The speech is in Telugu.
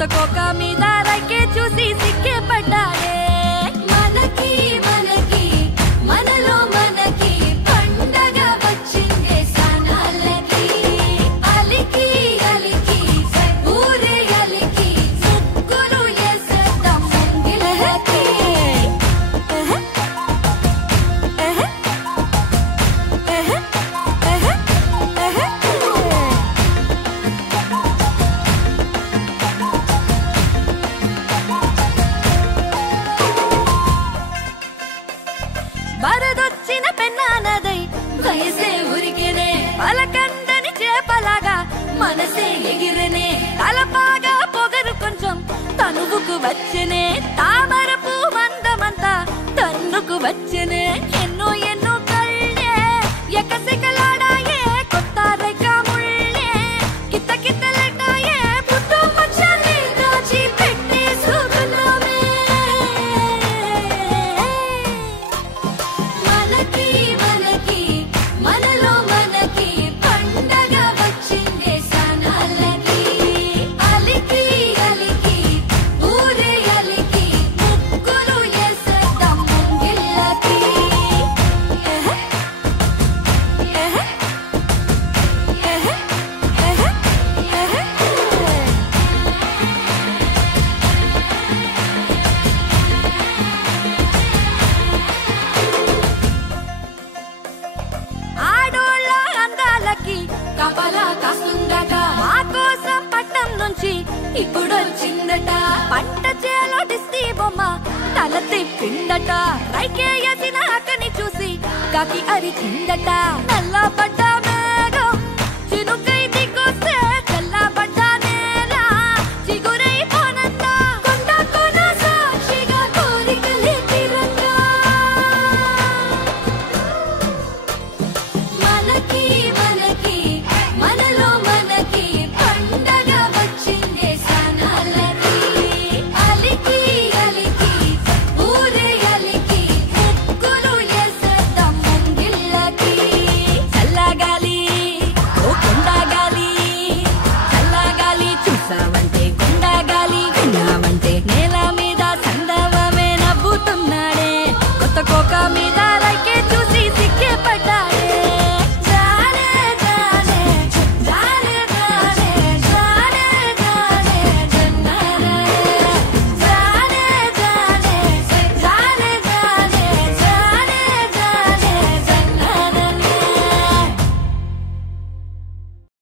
కొత్త కోక మీద రైకే చూసి సిక్కే పడ్డాడే మనకి మనకి మనలో మనకి పండగ వచ్చిందే సనాలకి అలికి అలికి ఊరే అలికి ముగ్గులు వేసేద్దాం ముంగిలకి వరదొచ్చిన పెన్నానదై వయసే ఉరికినే పలకందని చేపలాగా మనసే ఎగిరనే తలపాగా పొగరు కొంచెం తనువుకు వచ్చనే తామర పువ్వందమంతా తన్నుకు వచ్చనే ఎన్నో ఎన్నో కళ్ళే ఎకసికలాడాయే కొత్త రేఖ ముళ్ళే కిత్త కిత్తలెట్టాయే పుట్టు మచ్చని దాచి పెట్టి సుగుణమే మనకి మనకి మనలో మనకి పండగ వచ్చిందే సనాలకి అలికి అలికి ఊరే అలికి ముగ్గులు వేసేద్దాం ముంగిళ్ళకి ఆడోళ్ళ అందాలకి కపలా కాస్తుందట మా కోసం పట్టం నుంచి ఇప్పుడొచ్చిందట పంట చేలో డిస్టీ బొమ్మ తల తిప్పిందట రైకే ఎసిన అక్కని చూసి కాకి అరిచిందట నల్ల పడ్డ